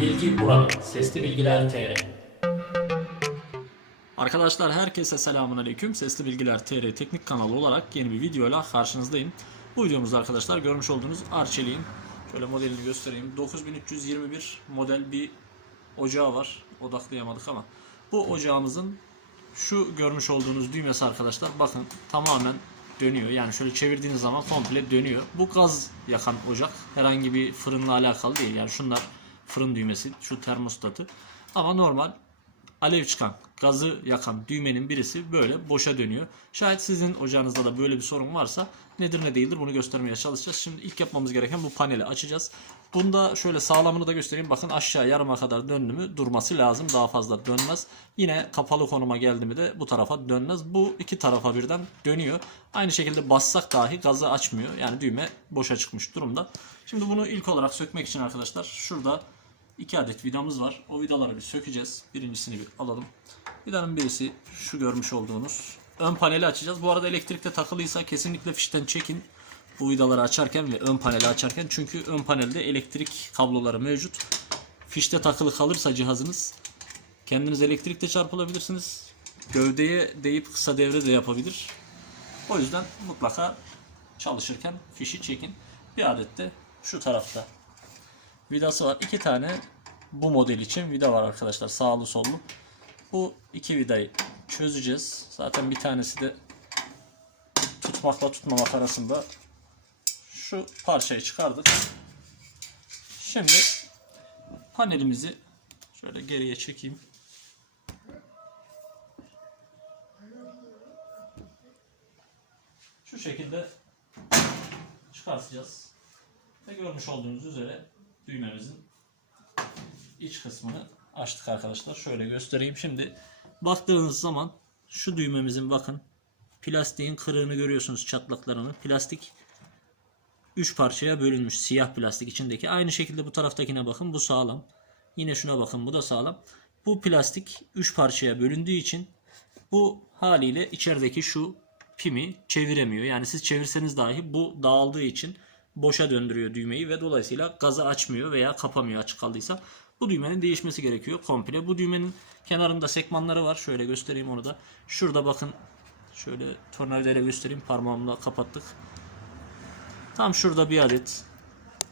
Bilgi burada. Sesli Bilgiler TR. Arkadaşlar herkese selamun aleyküm. Sesli Bilgiler TR teknik kanalı olarak yeni bir videoyla karşınızdayım. Bu videomuzda arkadaşlar görmüş olduğunuz Arçelik'in şöyle modelini göstereyim. 9321 model bir ocağı var. Odaklayamadık ama bu ocağımızın şu görmüş olduğunuz düğmesi arkadaşlar bakın tamamen dönüyor. Yani şöyle çevirdiğiniz zaman komple dönüyor. Bu gaz yakan ocak. Herhangi bir fırınla alakalı değil. Yani şunlar fırın düğmesi, şu termostatı. Ama normal alev çıkan, gazı yakan düğmenin birisi böyle boşa dönüyor. Şayet sizin ocağınızda da böyle bir sorun varsa nedir ne değildir bunu göstermeye çalışacağız. Şimdi ilk yapmamız gereken bu paneli açacağız. Bunda şöyle sağlamını da göstereyim. Bakın aşağı yarıma kadar döndü mü durması lazım. Daha fazla dönmez. Yine kapalı konuma geldi mi de bu tarafa dönmez. Bu iki tarafa birden dönüyor. Aynı şekilde bassak dahi gazı açmıyor. Yani düğme boşa çıkmış durumda. Şimdi bunu ilk olarak sökmek için arkadaşlar şurada iki adet vidamız var. O vidaları bir sökeceğiz. Birincisini bir alalım. Vidanın birisi şu görmüş olduğunuz. Ön paneli açacağız. Bu arada elektrikte takılıysa kesinlikle fişten çekin. Bu vidaları açarken ve ön paneli açarken. Çünkü ön panelde elektrik kabloları mevcut. Fişte takılı kalırsa cihazınız kendiniz elektrikte çarpılabilirsiniz. Gövdeye değip kısa devre de yapabilir. O yüzden mutlaka çalışırken fişi çekin. Bir adet de şu tarafta vidası var. İki tane bu model için vida var arkadaşlar. Sağlı sollu. Bu iki vidayı çözeceğiz. Zaten bir tanesi de tutmakla tutmamak arasında şu parçayı çıkardık. Şimdi panelimizi şöyle geriye çekeyim. Şu şekilde çıkartacağız. Ve görmüş olduğunuz üzere düğmemizin iç kısmını açtık arkadaşlar. Şöyle göstereyim. Şimdi baktığınız zaman şu düğmemizin bakın plastiğin kırığını görüyorsunuz çatlaklarını. Plastik 3 parçaya bölünmüş siyah plastik içindeki. Aynı şekilde bu taraftakine bakın bu sağlam. Yine şuna bakın bu da sağlam. Bu plastik 3 parçaya bölündüğü için bu haliyle içerideki şu pimi çeviremiyor. Yani siz çevirseniz dahi bu dağıldığı için boşa döndürüyor düğmeyi ve dolayısıyla gazı açmıyor veya kapamıyor açık kaldıysa. Bu düğmenin değişmesi gerekiyor komple. Bu düğmenin kenarında sekmanları var. Şöyle göstereyim onu da. Şurada bakın şöyle tornavidayla göstereyim. Parmağımla kapattık. Tam şurada bir adet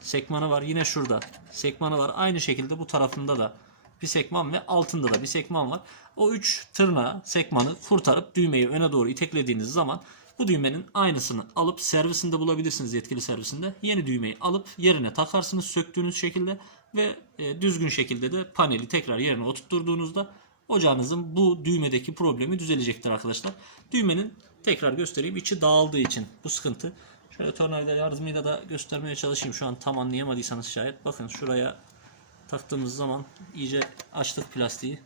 sekmanı var. Yine şurada sekmanı var. Aynı şekilde bu tarafında da bir sekman ve altında da bir sekman var. O üç tırnağı sekmanı kurtarıp düğmeyi öne doğru iteklediğiniz zaman bu düğmenin aynısını alıp servisinde bulabilirsiniz yetkili servisinde. Yeni düğmeyi alıp yerine takarsınız söktüğünüz şekilde ve e, düzgün şekilde de paneli tekrar yerine oturtturduğunuzda ocağınızın bu düğmedeki problemi düzelecektir arkadaşlar. Düğmenin tekrar göstereyim içi dağıldığı için bu sıkıntı. Şöyle tornavida yardımıyla da göstermeye çalışayım. Şu an tam anlayamadıysanız şayet. Bakın şuraya taktığımız zaman iyice açtık plastiği.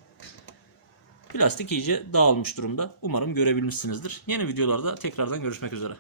Plastik iyice dağılmış durumda. Umarım görebilmişsinizdir. Yeni videolarda tekrardan görüşmek üzere.